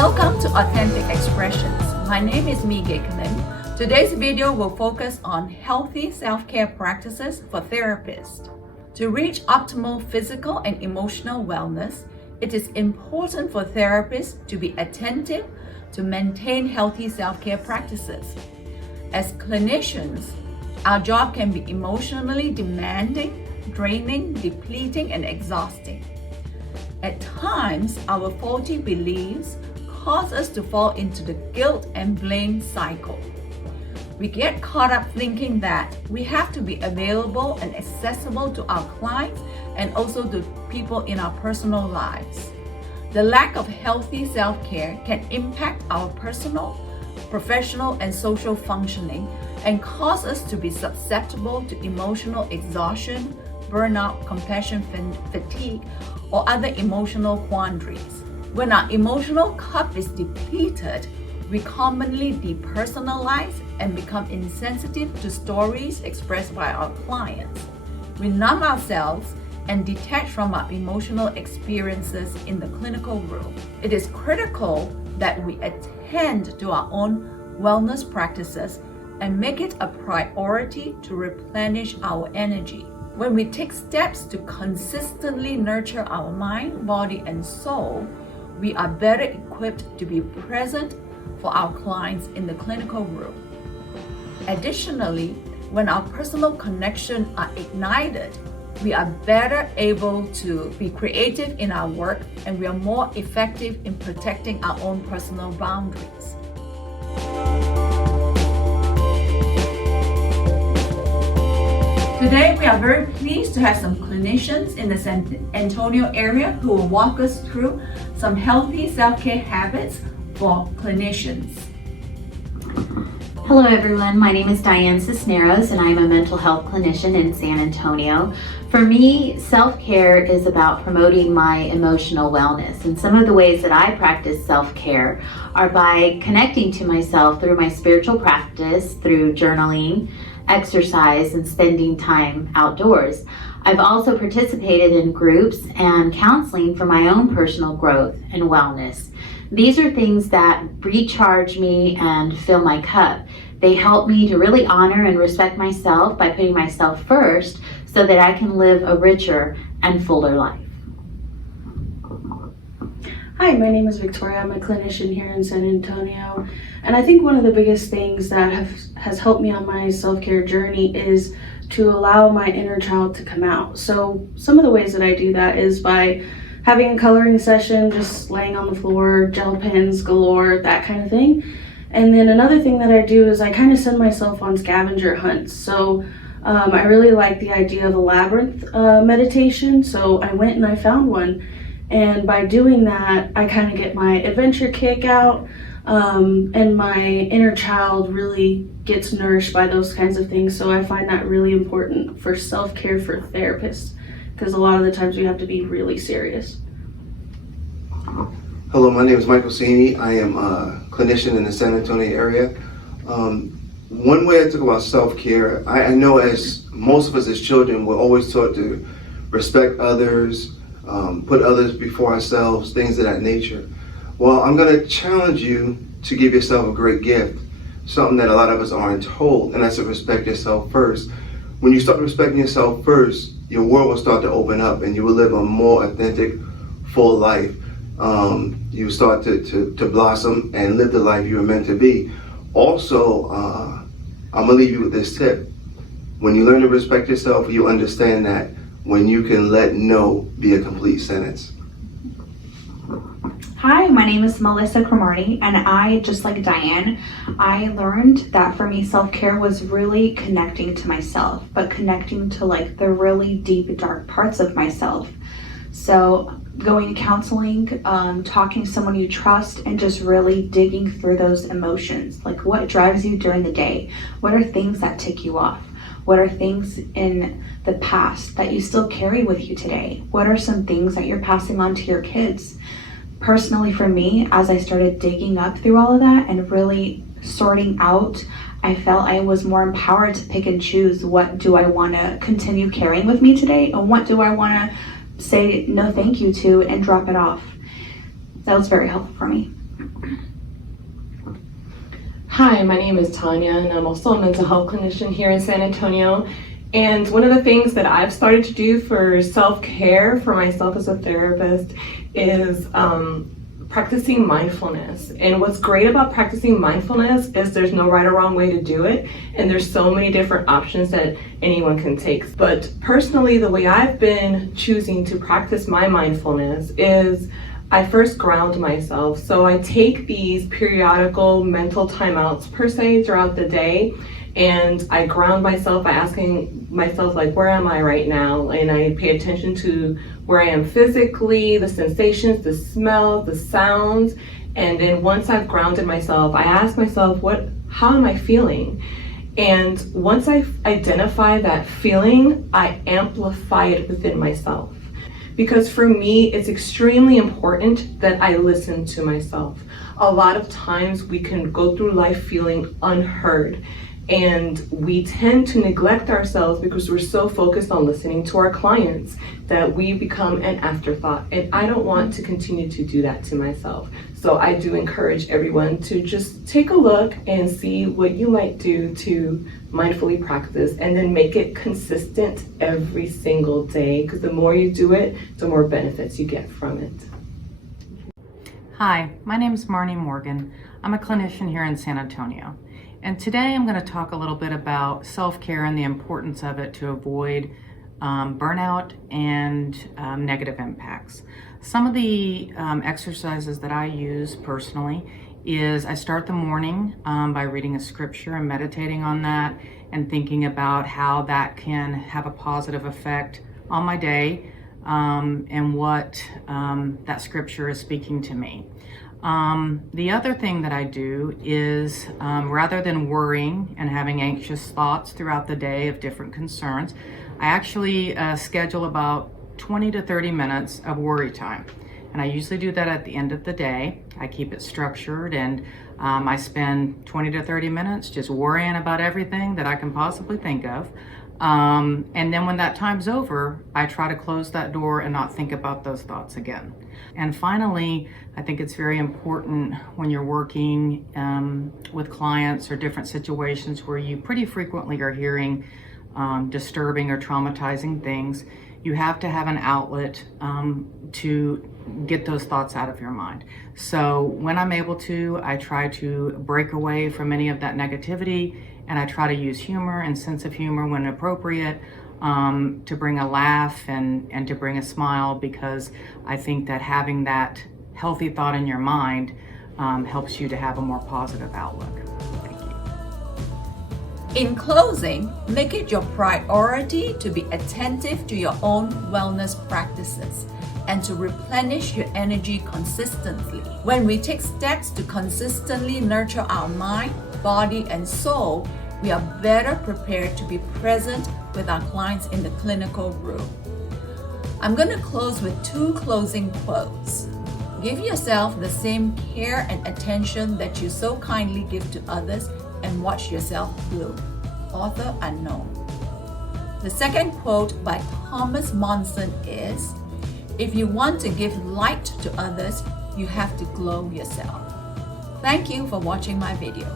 Welcome to Authentic Expressions. My name is Mi Gek Lim. Today's video will focus on healthy self-care practices for therapists. To reach optimal physical and emotional wellness, it is important for therapists to be attentive to maintain healthy self-care practices. As clinicians, our job can be emotionally demanding, draining, depleting, and exhausting. At times, our faulty beliefs cause us to fall into the guilt and blame cycle. We get caught up thinking that we have to be available and accessible to our clients and also to people in our personal lives. The lack of healthy self-care can impact our personal, professional, and social functioning and cause us to be susceptible to emotional exhaustion, burnout, compassion fatigue, or other emotional quandaries. When our emotional cup is depleted, we commonly depersonalize and become insensitive to stories expressed by our clients. We numb ourselves and detach from our emotional experiences in the clinical room. It is critical that we attend to our own wellness practices and make it a priority to replenish our energy. When we take steps to consistently nurture our mind, body, and soul, we are better equipped to be present for our clients in the clinical room. Additionally, when our personal connections are ignited, we are better able to be creative in our work and we are more effective in protecting our own personal boundaries. Today, we are very pleased to have some clinicians in the San Antonio area who will walk us through some healthy self-care habits for clinicians. Hello everyone, my name is Diane Cisneros and I am a mental health clinician in San Antonio. For me, self-care is about promoting my emotional wellness, and some of the ways that I practice self-care are by connecting to myself through my spiritual practice, through journaling, exercise, and spending time outdoors. I've also participated in groups and counseling for my own personal growth and wellness. These are things that recharge me and fill my cup. They help me to really honor and respect myself by putting myself first so that I can live a richer and fuller life. Hi, my name is Victoria. I'm a clinician here in San Antonio. And I think one of the biggest things that has helped me on my self-care journey is to allow my inner child to come out. So some of the ways that I do that is by having a coloring session, just laying on the floor, gel pens galore, that kind of thing. And then another thing that I do is I kind of send myself on scavenger hunts. So I really like the idea of a labyrinth meditation. So I went and I found one. And by doing that, I kind of get my adventure kick out, and my inner child really gets nourished by those kinds of things. So I find that really important for self-care for therapists, because a lot of the times we have to be really serious. Hello, my name is Michael Sini. I am a clinician in the San Antonio area. One way I talk about self-care, I know as most of us as children, we're always taught to respect others, put others before ourselves, things of that nature. Well, I'm going to challenge you to give yourself a great gift, something that a lot of us aren't told, and that's to respect yourself first. When you start respecting yourself first, your world will start to open up and you will live a more authentic, full life. You start to blossom and live the life you were meant to be. Also, I'm going to leave you with this tip. When you learn to respect yourself, you understand that when you can let no be a complete sentence. Hi, my name is Melissa Cromartie, and I, just like Diane, I learned that for me self-care was really connecting to myself, but connecting to like the really deep, dark parts of myself. So going to counseling, talking to someone you trust, and just really digging through those emotions. Like, what drives you during the day? What are things that tick you off? What are things in the past that you still carry with you today? What are some things that you're passing on to your kids? Personally, for me, as I started digging up through all of that and really sorting out, I felt I was more empowered to pick and choose what do I want to continue carrying with me today and what do I want to say no thank you to and drop it off. That was very helpful for me. Hi, my name is Tanya, and I'm also a mental health clinician here in San Antonio. And one of the things that I've started to do for self-care for myself as a therapist is practicing mindfulness. And what's great about practicing mindfulness is there's no right or wrong way to do it, and there's so many different options that anyone can take. But personally, the way I've been choosing to practice my mindfulness is I first ground myself. So I take these periodical mental timeouts per se throughout the day, and I ground myself by asking myself, like, where am I right now? And I pay attention to where I am physically, the sensations, the smells, the sounds. And then once I've grounded myself, I ask myself, how am I feeling? And once I identify that feeling, I amplify it within myself. Because for me, it's extremely important that I listen to myself. A lot of times we can go through life feeling unheard, and we tend to neglect ourselves because we're so focused on listening to our clients that we become an afterthought. And I don't want to continue to do that to myself. So I do encourage everyone to just take a look and see what you might do to mindfully practice, and then make it consistent every single day, because the more you do it, the more benefits you get from it. Hi, my name is Marnie Morgan. I'm a clinician here in San Antonio. And today I'm going to talk a little bit about self-care and the importance of it to avoid burnout and negative impacts. Some of the exercises that I use personally is I start the morning by reading a scripture and meditating on that and thinking about how that can have a positive effect on my day and what that scripture is speaking to me. The other thing that I do is rather than worrying and having anxious thoughts throughout the day of different concerns, I actually schedule about 20 to 30 minutes of worry time. And I usually do that at the end of the day. I keep it structured, and I spend 20 to 30 minutes just worrying about everything that I can possibly think of. And then when that time's over, I try to close that door and not think about those thoughts again. And finally, I think it's very important when you're working with clients or different situations where you pretty frequently are hearing disturbing or traumatizing things, you have to have an outlet to get those thoughts out of your mind. So when I'm able to, I try to break away from any of that negativity, and I try to use humor and sense of humor when appropriate to bring a laugh and to bring a smile, because I think that having that healthy thought in your mind helps you to have a more positive outlook. Thank you. In closing, make it your priority to be attentive to your own wellness practices and to replenish your energy consistently. When we take steps to consistently nurture our mind, body, and soul, we are better prepared to be present with our clients in the clinical room. I'm going to close with 2 closing quotes. Give yourself the same care and attention that you so kindly give to others, and watch yourself bloom. Author unknown. The second quote by Thomas Monson is, if you want to give light to others, you have to glow yourself. Thank you for watching my video.